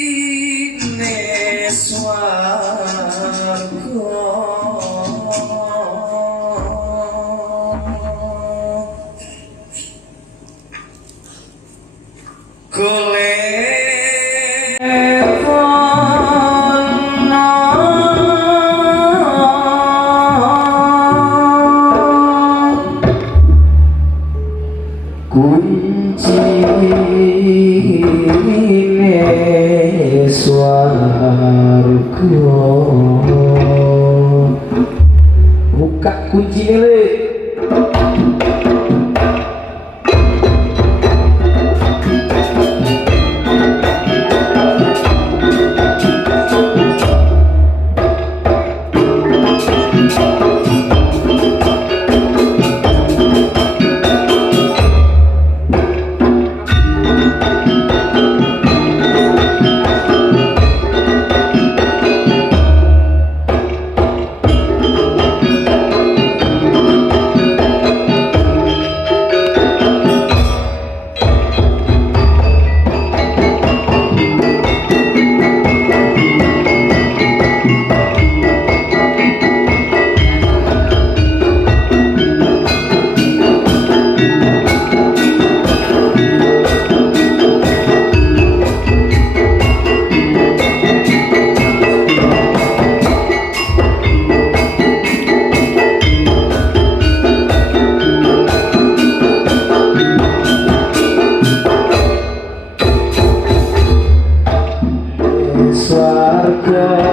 kuncine swarga kuncine swarga buka kuncine le Swarga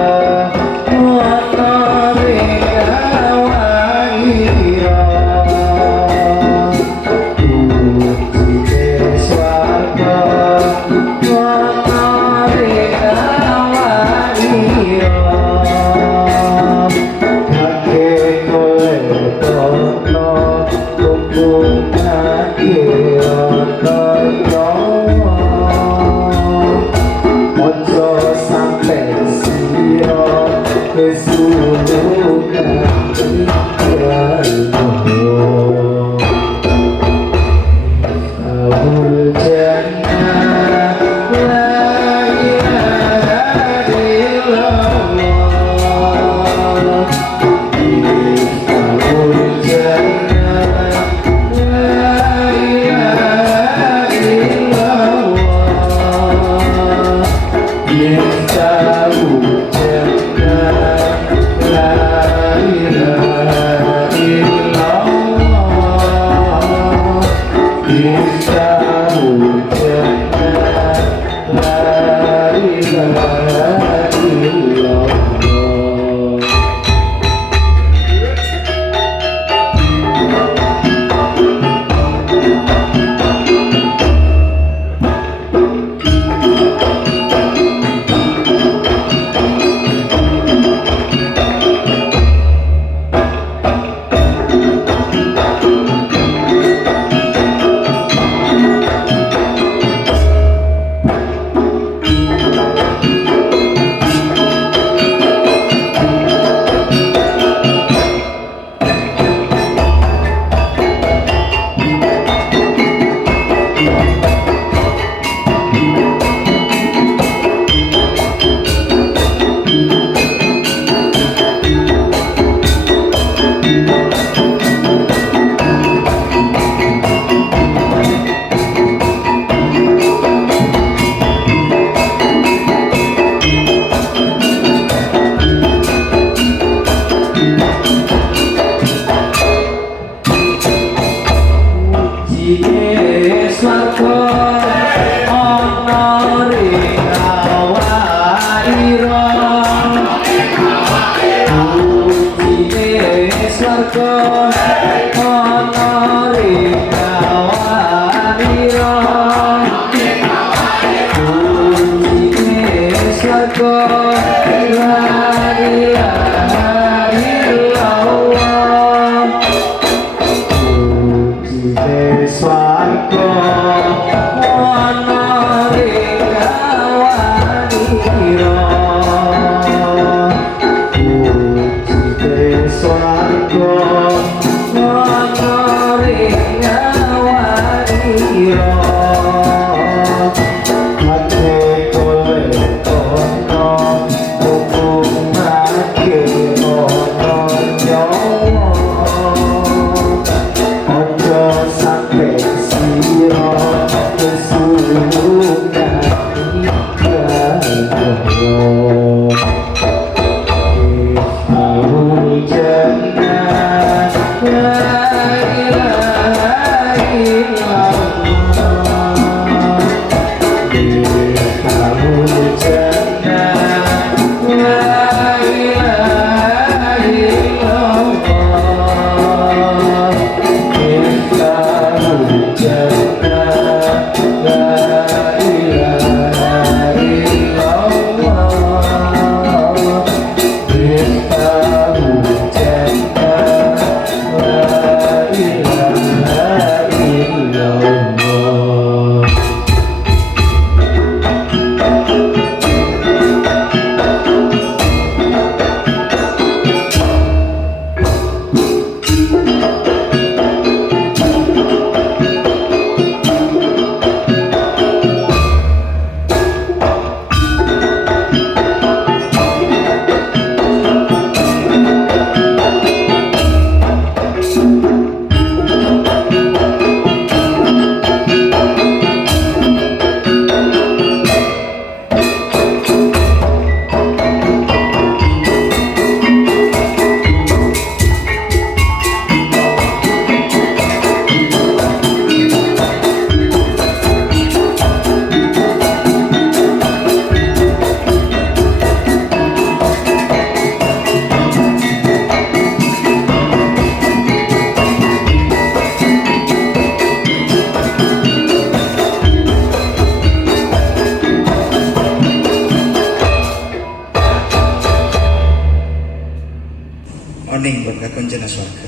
oning buat kakuncian surga.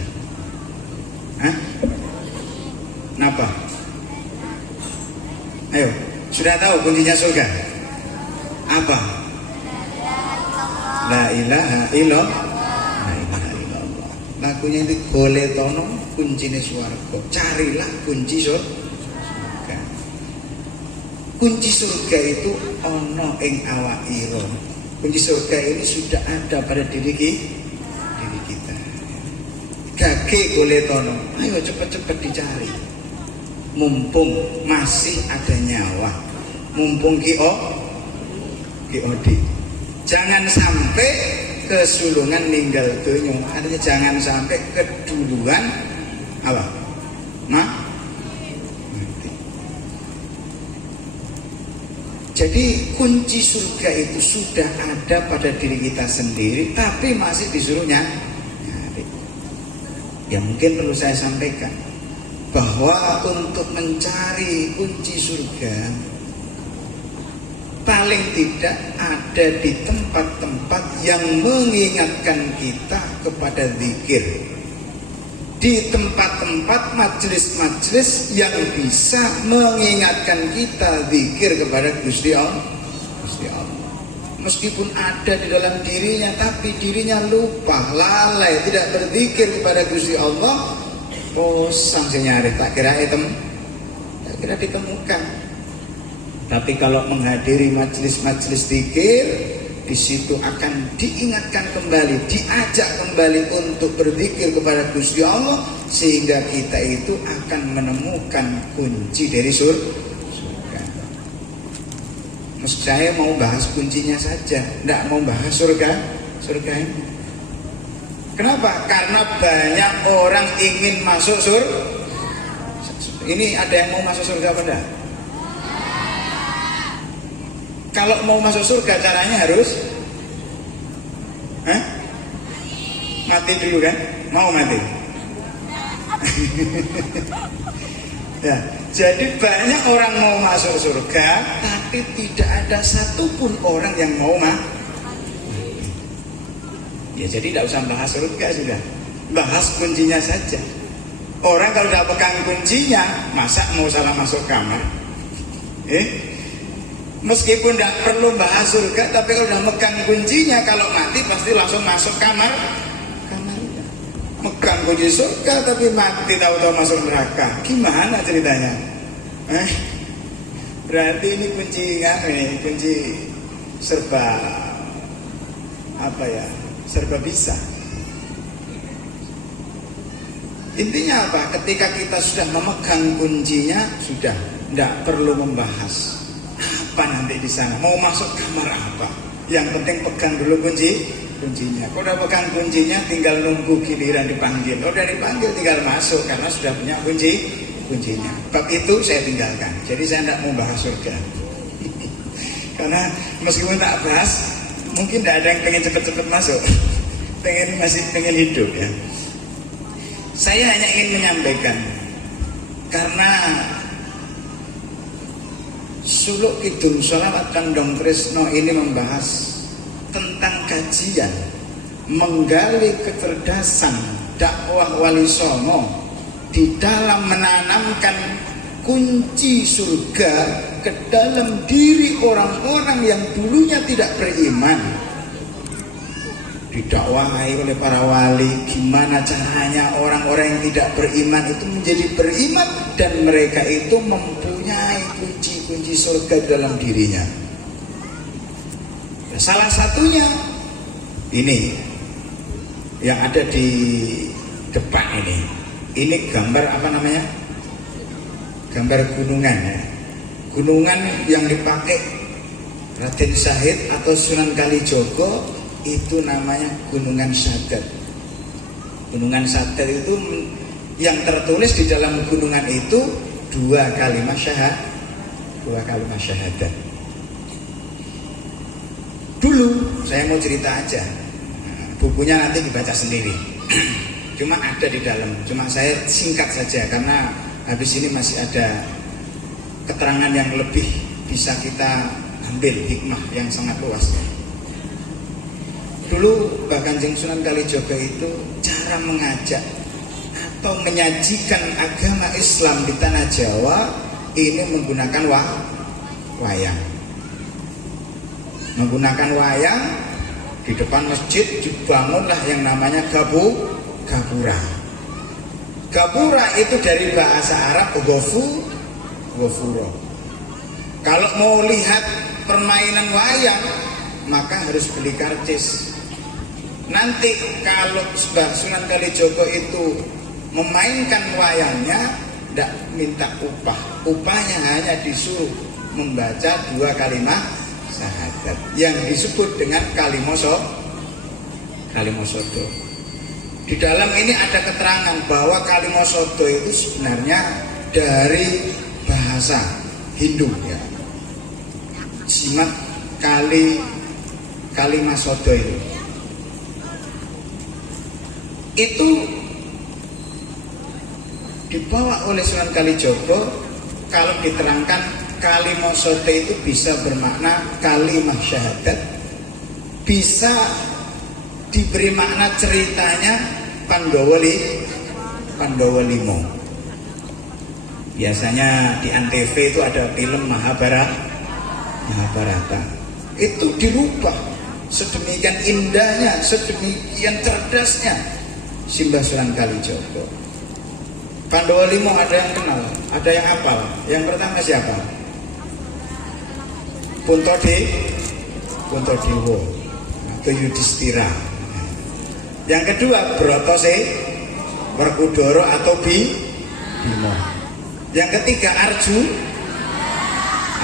Hah? Kenapa? Ayo, sudah tahu kuncinya surga? Apa? La ilaha illallah. La ilaha illallah. Lagunya itu boleh tono kuncinya surga. Carilah kunci surga. Kunci surga itu ono ing awak ira. Kunci surga ini sudah ada pada diri kita. Gage boleh tono. Ayo cepat-cepat dicari. Mumpung masih ada nyawa. Mumpung QOD. Jangan sampai kesulungan ninggal dunia. Artinya jangan sampai keduluan apa? Mati. Jadi kunci surga itu sudah ada pada diri kita sendiri, tapi masih disuruh nyari. Ya mungkin perlu saya sampaikan bahwa untuk mencari kunci surga paling tidak ada di tempat-tempat yang mengingatkan kita kepada zikir, di tempat-tempat majelis-majelis yang bisa mengingatkan kita zikir kepada Gusti Allah. Meskipun ada di dalam dirinya, tapi dirinya lupa, lalai, tidak berzikir kepada Gusti Allah. Posang nyari, tak kira ditemukan. Tapi kalau menghadiri majelis-majelis zikir, di situ akan diingatkan kembali, diajak kembali untuk berzikir kepada Gusti Allah, sehingga kita itu akan menemukan kunci dari surga. Maksud saya mau bahas kuncinya saja, tidak mau bahas surga ini. Kenapa? Karena banyak orang ingin masuk surga. Ini ada yang mau masuk surga apa enggak? Kalau mau masuk surga caranya harus mati dulu kan? Mau mati? Ya, jadi banyak orang mau masuk surga, tapi tidak ada satupun orang yang mau mati. Ya jadi tidak usah bahas surga sudah, bahas kuncinya saja. Orang kalau tidak pegang kuncinya, masa mau salah masuk kamar? Meskipun tidak perlu bahas surga, tapi kalau sudah megang kuncinya, kalau mati pasti langsung masuk kamarnya. Megang kunci surga tapi mati tahu-tahu masuk neraka. Gimana ceritanya? Berarti ini kunci serba serba bisa. Intinya apa? Ketika kita sudah memegang kuncinya, sudah tidak perlu membahas apa nanti di sana, mau masuk kamar apa, yang penting pegang dulu kuncinya. Kalau udah pegang kuncinya, tinggal nunggu giliran dipanggil. Kalau udah dipanggil, tinggal masuk karena sudah punya kuncinya. Bab itu saya tinggalkan. Jadi saya tidak mau bahas surga. Karena meskipun tak bahas, mungkin tidak ada yang pengen cepet-cepet masuk. Masih pengen hidup ya. Saya hanya ingin menyampaikan, karena Suluk Kidung Sholawat Kandong Tresno ini membahas tentang kajian menggali kecerdasan dakwah Wali Songo di dalam menanamkan kunci surga ke dalam diri orang-orang yang dulunya tidak beriman. Didakwahi oleh para wali gimana caranya orang-orang yang tidak beriman itu menjadi beriman, dan mereka itu mempunyai kunci-kunci surga dalam dirinya. Salah satunya ini yang ada di depan ini. Ini gambar apa namanya? Gambar gunungan ya. Gunungan yang dipakai Raden Syahid atau Sunan Kalijogo itu namanya Gunungan Sadat. Gunungan Sadat itu yang tertulis di dalam gunungan itu dua kalimat syahadat. Dulu saya mau cerita aja, bukunya nanti dibaca sendiri. Cuma ada di dalam, cuma saya singkat saja karena habis ini masih ada keterangan yang lebih bisa kita ambil hikmah yang sangat luas. Dulu Mbah Kanjeng Sunan Kalijogo itu cara mengajak atau menyajikan agama Islam di tanah Jawa ini menggunakan wayang. Menggunakan wayang, di depan masjid dibangunlah yang namanya gapura. Gapura itu dari bahasa Arab gofuro. Kalau mau lihat permainan wayang maka harus beli karcis. Nanti kalau Mbah Sunan Kalijogo itu memainkan wayangnya tidak minta upah. Upahnya hanya disuruh membaca 2 kalimat syahadat yang disebut dengan kalimosodo. Di dalam ini ada keterangan bahwa kalimosodo itu sebenarnya dari bahasa Hindu ya. Jimat kalimasodo itu dibawa oleh Sunan Kalijogo. Kalau diterangkan kalimosodo itu bisa bermakna kalimah syahadat, bisa diberi makna ceritanya Pandowo Limo. Biasanya di Antv itu ada film Mahabharata. Itu dirubah sedemikian indahnya, sedemikian cerdasnya Simbah Sunan Kalijogo. Pandowo Limo ada yang kenal, ada yang hafal. Yang pertama siapa? Puntadewa atau Yudhistira. Yang kedua Brotose Werkudara atau Bima. Yang ketiga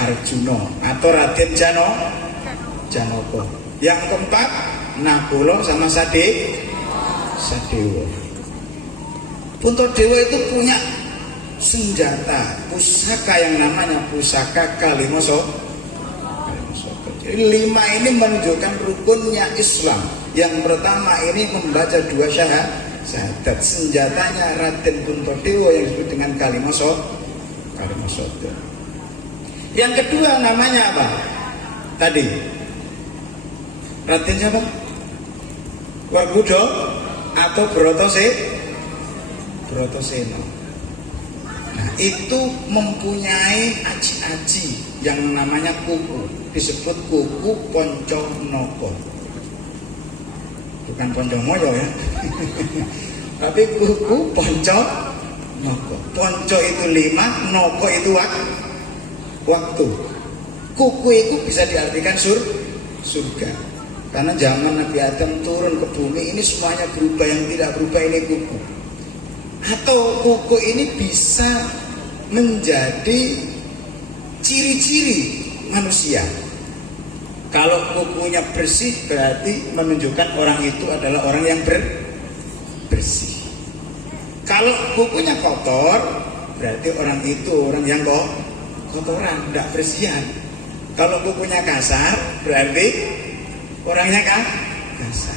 Arjuna atau Raden Janaka. Yang keempat Nakula sama Sadewa. Puntadewa itu punya senjata, pusaka yang namanya pusaka kalimosodo. Jadi 5 ini menunjukkan rukunnya Islam. Yang pertama ini membaca 2 syahadat. Senjatanya Raden Puntadewa yang disebut dengan kalimosodo. Yang kedua namanya apa? Tadi Raden siapa? Werkudara atau Brotoseno. Nah, itu mempunyai aji-aji yang namanya kuku, disebut kuku Ponconoko. Bukan Poncomoyo ya. Tapi kuku Ponconoko. Ponco itu 5, noko itu waktu. Kuku itu bisa diartikan surga. Karena zaman Nabi Adam turun ke bumi ini semuanya berubah, yang tidak berubah ini kuku. Atau kuku ini bisa menjadi ciri-ciri manusia. Kalau kukunya bersih berarti menunjukkan orang itu adalah orang yang bersih. Kalau kukunya kotor berarti orang itu orang yang kotoran, tidak bersihan. Kalau kukunya kasar berarti orangnya kasar.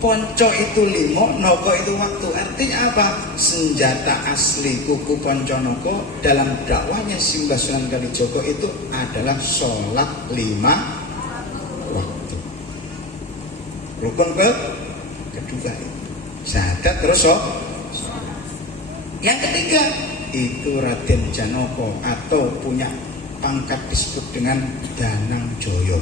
Ponco itu 5, noko itu waktu. Artinya apa? Senjata asli kuku Ponconoko dalam dakwahnya Simbah Sunan Kalijogo itu adalah sholat 5 waktu. Rukun kedua itu syahadat terus Yang ketiga itu Raden Janaka atau punya pangkat disebut dengan Danang Joyo.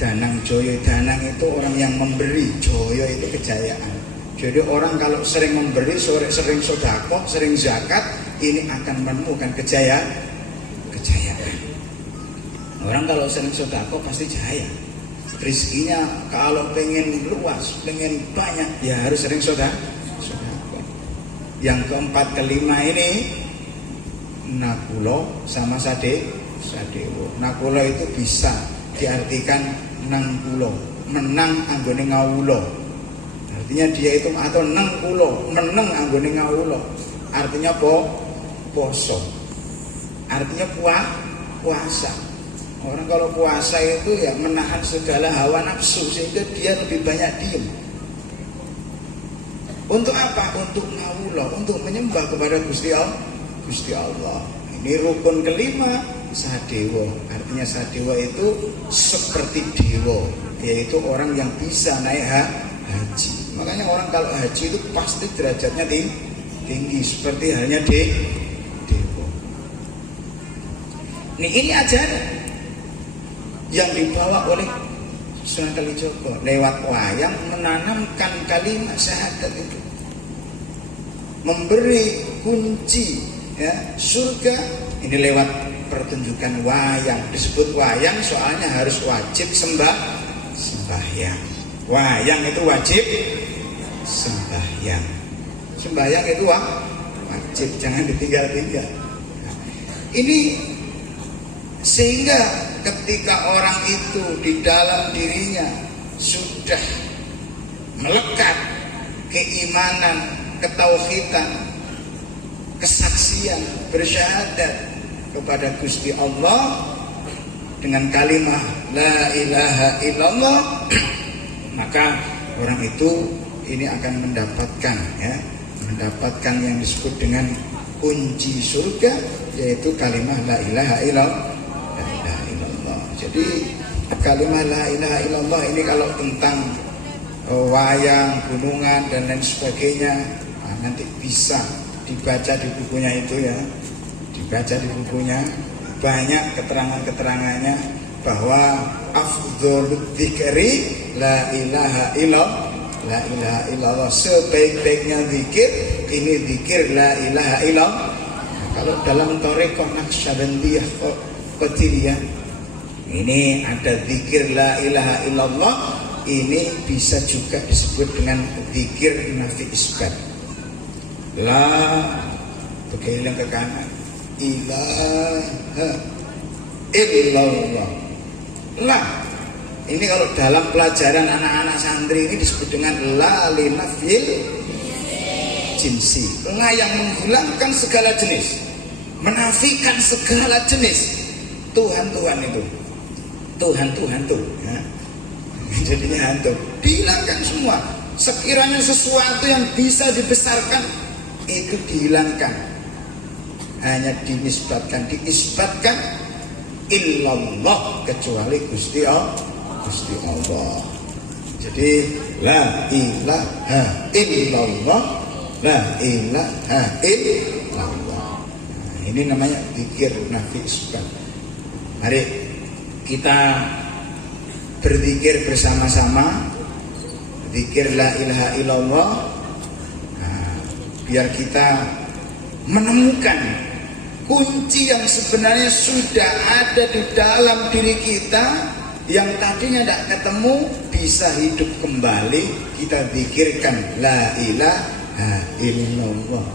Danang Joyo, Danang itu orang yang memberi, Joyo itu kejayaan. Jadi orang kalau sering memberi, sering sedekah, sering zakat, ini akan menemukan kejayaan. Orang kalau sering sedekah pasti jaya. Rezekinya kalau pengen luas, pengen banyak, ya harus sering sedekah. Yang keempat, kelima ini Nakula sama Sadewa. Nakula itu bisa diartikan nang kulo, menang anggone ngawulo. Artinya dia itu atau nang kulo, menang anggone ngawulo. Artinya poso. Artinya puasa. Orang kalau puasa itu ya menahan segala hawa nafsu sehingga dia lebih banyak diem. Untuk apa? Untuk ngawulo, untuk menyembah kepada Gusti Allah. Ini rukun kelima, Sadewa. Artinya Sadewa itu seperti dewa, yaitu orang yang bisa naik haji. Makanya orang kalau haji itu pasti derajatnya tinggi seperti halnya Dewa. Ini ajaran yang dibawa oleh Sunan Kalijogo lewat wayang menanamkan kalimat syahadat itu, memberi kunci ya surga ini lewat pertunjukan wayang. Disebut wayang soalnya harus wajib sembahyang. Wayang itu wajib sembahyang. Sembahyang itu wajib, jangan ditinggal-tinggal. Nah, ini sehingga ketika orang itu di dalam dirinya sudah melekat keimanan, ketauhidan, kesaksian, bersyahadat kepada Gusti Allah dengan kalimat la ilaha illallah, maka orang itu ini akan mendapatkan yang disebut dengan kunci surga, yaitu kalimat la ilaha illallah. Jadi kalimat la ilaha illallah ini kalau tentang wayang, gunungan dan lain sebagainya, nanti bisa dibaca di bukunya itu ya. Dibaca di bukunya banyak keterangannya bahwa afdholud dzikri la ilaha illallah. La ilaha illallah, sebaik-baiknya zikir ini zikir la ilaha illallah. Kalau dalam thariqah Naqsyabandiyah Qadiriyah ini ada zikir la ilaha illallah, ini bisa juga disebut dengan zikir nafi isbat. La berkeliling ke kanan, ilaha illallah. La ini kalau dalam pelajaran anak-anak santri ini disebut dengan la linafil jinsi. La yang menghilangkan segala jenis, menafikan segala jenis Tuhan-Tuhan itu. Tuhan-Tuhan tuh ya. Jadinya hantu, dihilangkan semua. Sekiranya sesuatu yang bisa dibesarkan itu dihilangkan, hanya dinisbatkan, diisbatkan illallah, kecuali Gusti Allah. Jadi la ilaha illallah, la ilaha illallah. Nah, ini namanya zikir nafi isbat. Mari kita berzikir bersama-sama, zikir la ilaha illallah. Nah, biar kita menemukan kunci yang sebenarnya sudah ada di dalam diri kita, yang tadinya tidak ketemu bisa hidup kembali. Kita zikirkan la ilaha illallah.